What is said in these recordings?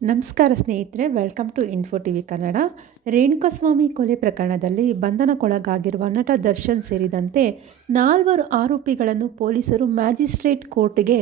ನಮಸ್ಕಾರ ಸ್ನೇಹಿತರೆ welcome to info TV Kannada. Renukaswamy ಕೊಲೆ ಪ್ರಕರಣದಲ್ಲಿ ಬಂಧನಕ್ಕೊಳಗಾಗಿರುವ ನಟ ದರ್ಶನ್ ಸೇರಿದಂತೆ ನಾಲ್ವರು ಆರೋಪಿಗಳನ್ನು ಪೊಲೀಸರು ಮ್ಯಾಜಿಸ್ಟ್ರೇಟ್ ಕೋರ್ಟ್ಗೆ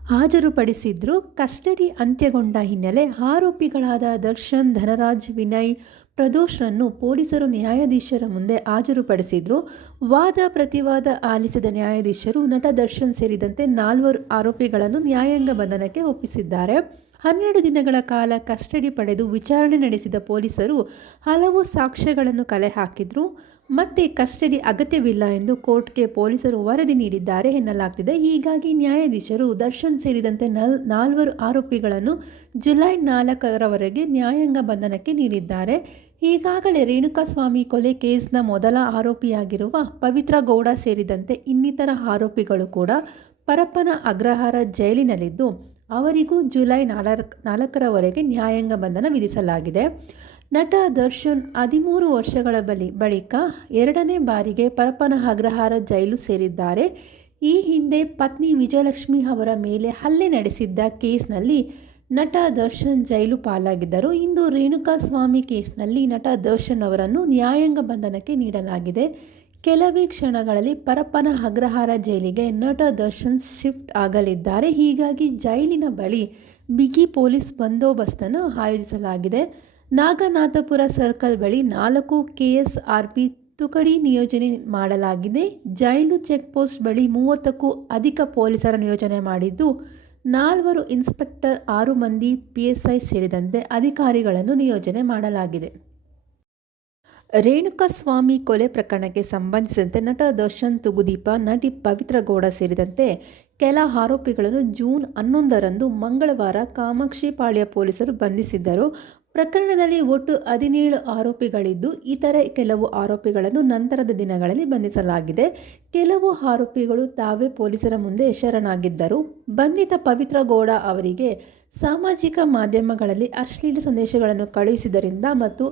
ಹಾಜರುಪಡಿಸಿದ್ರು. ಕಸ್ಟಡಿ ಅಂತ್ಯಗೊಂಡ ಹಿನ್ನೆಲೆ ಆರೋಪಿಗಳಾದ ದರ್ಶನ್, ಧನರಾಜ್, ವಿನಯ್ ಪ್ರದೋಷ್ರನ್ನು ಪೊಲೀಸರು ನ್ಯಾಯಾಧೀಶರ ಮುಂದೆ ಹಾಜರುಪಡಿಸಿದ್ರು. ವಾದ ಪ್ರತಿವಾದ ಆಲಿಸಿದ ನ್ಯಾಯಾಧೀಶರು ನಟ ದರ್ಶನ್ ಸೇರಿದಂತೆ ನಾಲ್ವರು ಆರೋಪಿಗಳನ್ನು ನ್ಯಾಯಾಂಗ ಬಂಧನಕ್ಕೆ ಒಪ್ಪಿಸಿದ್ದಾರೆ. ಹನ್ನೆರಡು ದಿನಗಳ ಕಾಲ ಕಸ್ಟಡಿ ಪಡೆದು ವಿಚಾರಣೆ ನಡೆಸಿದ ಪೊಲೀಸರು ಹಲವು ಸಾಕ್ಷ್ಯಗಳನ್ನು ಕಲೆ ಹಾಕಿದ್ರು. ಮತ್ತೆ ಕಸ್ಟಡಿ ಅಗತ್ಯವಿಲ್ಲ ಎಂದು ಕೋರ್ಟ್ಗೆ ಪೊಲೀಸರು ವರದಿ ನೀಡಿದ್ದಾರೆ ಎನ್ನಲಾಗ್ತಿದೆ. ಹೀಗಾಗಿ ನ್ಯಾಯಾಧೀಶರು ದರ್ಶನ್ ಸೇರಿದಂತೆ ನಲ್, ನಾಲ್ವರು ಆರೋಪಿಗಳನ್ನು ಜುಲೈ ನಾಲ್ಕರವರೆಗೆ ನ್ಯಾಯಾಂಗ ಬಂಧನಕ್ಕೆ ನೀಡಿದ್ದಾರೆ. ಈಗಾಗಲೇ ರೇಣುಕಾಸ್ವಾಮಿ ಕೊಲೆ ಕೇಸ್ನ ಮೊದಲ ಆರೋಪಿಯಾಗಿರುವ ಪವಿತ್ರ ಗೌಡ ಸೇರಿದಂತೆ ಇನ್ನಿತರ ಆರೋಪಿಗಳು ಕೂಡ ಪರಪ್ಪನ ಅಗ್ರಹಾರ ಜೈಲಿನಲ್ಲಿದ್ದು ಅವರಿಗೂ ಜುಲೈ ನಾಲ್ಕು ನಾಲ್ಕರವರೆಗೆ ನ್ಯಾಯಾಂಗ ಬಂಧನ ವಿಧಿಸಲಾಗಿದೆ. ನಟ ದರ್ಶನ್ ಹದಿಮೂರು ವರ್ಷಗಳ ಬಳಿ ಬಳಿಕ ಎರಡನೇ ಬಾರಿಗೆ ಪರಪ್ಪನ ಅಗ್ರಹಾರ ಜೈಲು ಸೇರಿದ್ದಾರೆ. ಈ ಹಿಂದೆ ಪತ್ನಿ ವಿಜಯಲಕ್ಷ್ಮಿ ಅವರ ಮೇಲೆ ಹಲ್ಲೆ ನಡೆಸಿದ್ದ ಕೇಸ್ನಲ್ಲಿ ನಟ ದರ್ಶನ್ ಜೈಲು ಪಾಲಾಗಿದ್ದರು. ಇಂದು ರೇಣುಕಾಸ್ವಾಮಿ ಕೇಸ್ನಲ್ಲಿ ನಟ ದರ್ಶನ್ ಅವರನ್ನು ನ್ಯಾಯಾಂಗ ಬಂಧನಕ್ಕೆ ನೀಡಲಾಗಿದೆ. ಕೆಲವೇ ಕ್ಷಣಗಳಲ್ಲಿ ಪರಪ್ಪನ ಅಗ್ರಹಾರ ಜೈಲಿಗೆ ನಟ ದರ್ಶನ್ ಶಿಫ್ಟ್ ಆಗಲಿದ್ದಾರೆ. ಹೀಗಾಗಿ ಜೈಲಿನ ಬಳಿ ಬಿಗಿ ಪೊಲೀಸ್ ಬಂದೋಬಸ್ತನ್ನು ಆಯೋಜಿಸಲಾಗಿದೆ. ನಾಗನಾಥಪುರ ಸರ್ಕಲ್ ಬಳಿ ನಾಲ್ಕು ಕೆಎಸ್ಆರ್ಪಿ ತುಕಡಿ ನಿಯೋಜನೆ ಮಾಡಲಾಗಿದೆ. ಜೈಲು ಚೆಕ್ ಪೋಸ್ಟ್ ಬಳಿ ಮೂವತ್ತಕ್ಕೂ ಅಧಿಕ ಪೊಲೀಸರ ನಿಯೋಜನೆ ಮಾಡಿದ್ದು, ನಾಲ್ವರು ಇನ್ಸ್ಪೆಕ್ಟರ್, ಆರು ಮಂದಿ ಪಿಎಸ್ಐ ಸೇರಿದಂತೆ ಅಧಿಕಾರಿಗಳನ್ನು ನಿಯೋಜನೆ ಮಾಡಲಾಗಿದೆ. ರೇಣುಕಾಸ್ವಾಮಿ ಕೊಲೆ ಪ್ರಕರಣಕ್ಕೆ ಸಂಬಂಧಿಸಿದಂತೆ ನಟ ದರ್ಶನ್ ತುಗುದೀಪ, ನಟಿ ಪವಿತ್ರ ಗೌಡ ಸೇರಿದಂತೆ ಕೆಲ ಆರೋಪಿಗಳನ್ನು ಜೂನ್ ಹನ್ನೊಂದರಂದು ಮಂಗಳವಾರ ಕಾಮಾಕ್ಷಿಪಾಳ್ಯ ಪೊಲೀಸರು ಬಂಧಿಸಿದ್ದರು. ಪ್ರಕರಣದಲ್ಲಿ ಒಟ್ಟು ಹದಿನೇಳು ಆರೋಪಿಗಳಿದ್ದು, ಇತರೆ ಕೆಲವು ಆರೋಪಿಗಳನ್ನು ನಂತರದ ದಿನಗಳಲ್ಲಿ ಬಂಧಿಸಲಾಗಿದೆ. ಕೆಲವು ಆರೋಪಿಗಳು ತಾವೇ ಪೊಲೀಸರ ಮುಂದೆ ಶರಣಾಗಿದ್ದರು. ಬಂಧಿತ ಪವಿತ್ರ ಗೌಡ ಅವರಿಗೆ ಸಾಮಾಜಿಕ ಮಾಧ್ಯಮಗಳಲ್ಲಿ ಅಶ್ಲೀಲ ಸಂದೇಶಗಳನ್ನು ಕಳುಹಿಸಿದ್ದರಿಂದ ಮತ್ತು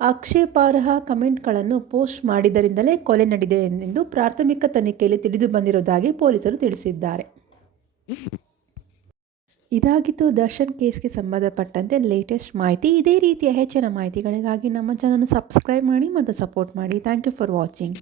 ಆಕ್ಷೇಪಾರ್ಹ ಕಮೆಂಟ್ಗಳನ್ನು ಪೋಸ್ಟ್ ಮಾಡಿದ್ದರಿಂದಲೇ ಕೊಲೆ ನಡೆದಿದೆ ಎಂದು ಪ್ರಾಥಮಿಕ ತನಿಖೆಯಲ್ಲಿ ತಿಳಿದು ಬಂದಿರುವುದಾಗಿ ಪೊಲೀಸರು ತಿಳಿಸಿದ್ದಾರೆ. ಇದಾಗಿತ್ತು ದರ್ಶನ್ ಕೇಸ್ಗೆ ಸಂಬಂಧಪಟ್ಟಂತೆ ಲೇಟೆಸ್ಟ್ ಮಾಹಿತಿ. ಇದೇ ರೀತಿಯ ಹೆಚ್ಚಿನ ಮಾಹಿತಿಗಳಿಗಾಗಿ ನಮ್ಮ ಚಾನಲ್ ಸಬ್ಸ್ಕ್ರೈಬ್ ಮಾಡಿ ಮತ್ತು ಸಪೋರ್ಟ್ ಮಾಡಿ. Thank you for watching